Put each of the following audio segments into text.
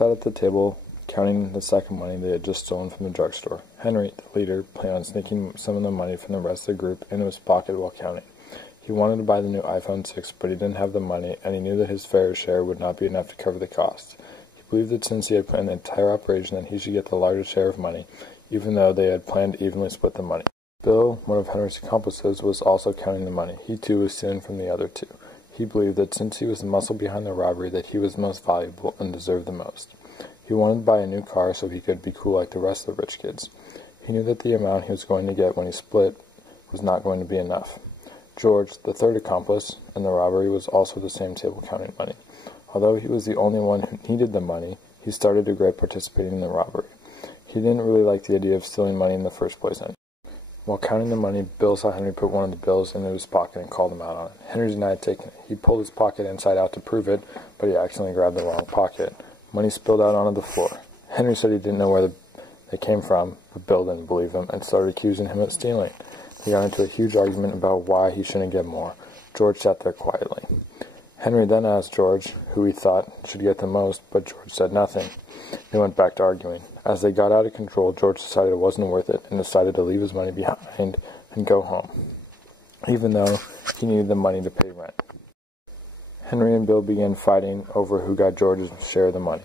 Sat at the table, counting the sack of money they had just stolen from the drugstore. Henry, the leader, planned on sneaking some of the money from the rest of the group into his pocket while counting. He wanted to buy the new iPhone 6, but he didn't have the money, and he knew that his fair share would not be enough to cover the cost. He believed that since he had planned the entire operation, that he should get the largest share of money, even though they had planned to evenly split the money. Bill, one of Henry's accomplices, was also counting the money. He too was stealing from the other two. He believed that since he was the muscle behind the robbery, that he was most valuable and deserved the most. He wanted to buy a new car so he could be cool like the rest of the rich kids. He knew that the amount he was going to get when he split was not going to be enough. George, the third accomplice in the robbery, was also at the same table counting money. Although he was the only one who needed the money, he started to regret participating in the robbery. He didn't really like the idea of stealing money in the first place. While counting the money, Bill saw Henry put one of the bills into his pocket and called him out on it. Henry denied taking it. He pulled his pocket inside out to prove it, but he accidentally grabbed the wrong pocket. Money spilled out onto the floor. Henry said he didn't know where they came from, but Bill didn't believe him and started accusing him of stealing. They got into a huge argument about why he shouldn't get more. George sat there quietly. Henry then asked George who he thought should get the most, but George said nothing. They went back to arguing. As they got out of control, George decided it wasn't worth it and decided to leave his money behind and go home, even though he needed the money to pay rent. Henry and Bill began fighting over who got George's share of the money.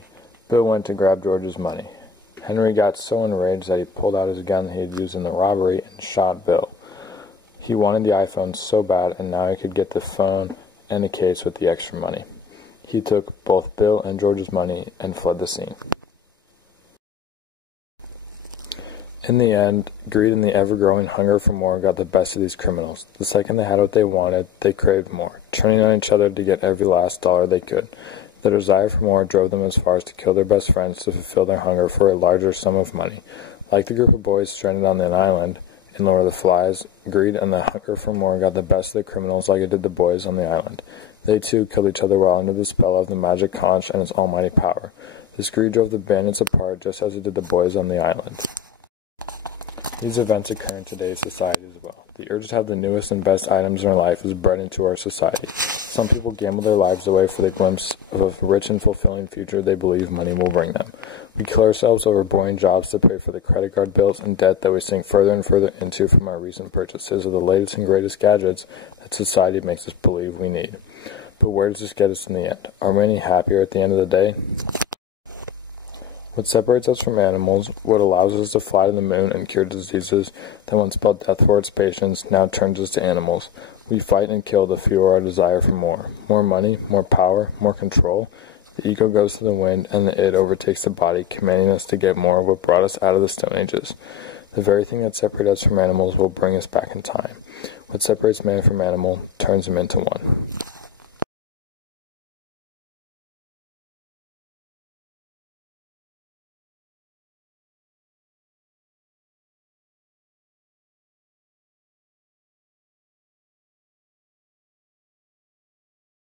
Bill went to grab George's money. Henry got so enraged that he pulled out his gun he had used in the robbery and shot Bill. He wanted the iPhone so bad, and now he could get the phone and the case with the extra money. He took both Bill and George's money and fled the scene. In the end, greed and the ever-growing hunger for more got the best of these criminals. The second they had what they wanted, they craved more, turning on each other to get every last dollar they could. Their desire for more drove them as far as to kill their best friends to fulfill their hunger for a larger sum of money. Like the group of boys stranded on an island in Lord of the Flies, greed and the hunger for more got the best of the criminals like it did the boys on the island. They too killed each other while under the spell of the magic conch and its almighty power. This greed drove the bandits apart just as it did the boys on the island. These events occur in today's society as well. The urge to have the newest and best items in our life is bred into our society. Some people gamble their lives away for the glimpse of a rich and fulfilling future they believe money will bring them. We kill ourselves over boring jobs to pay for the credit card bills and debt that we sink further and further into from our recent purchases of the latest and greatest gadgets that society makes us believe we need. But where does this get us in the end? Are we any happier at the end of the day? What separates us from animals, what allows us to fly to the moon and cure diseases that once spelled death for its patients, now turns us to animals. We fight and kill to fuel our desire for more. More money, more power, more control. The ego goes to the wind, and the id overtakes the body, commanding us to get more of what brought us out of the Stone Ages. The very thing that separates us from animals will bring us back in time. What separates man from animal turns him into one.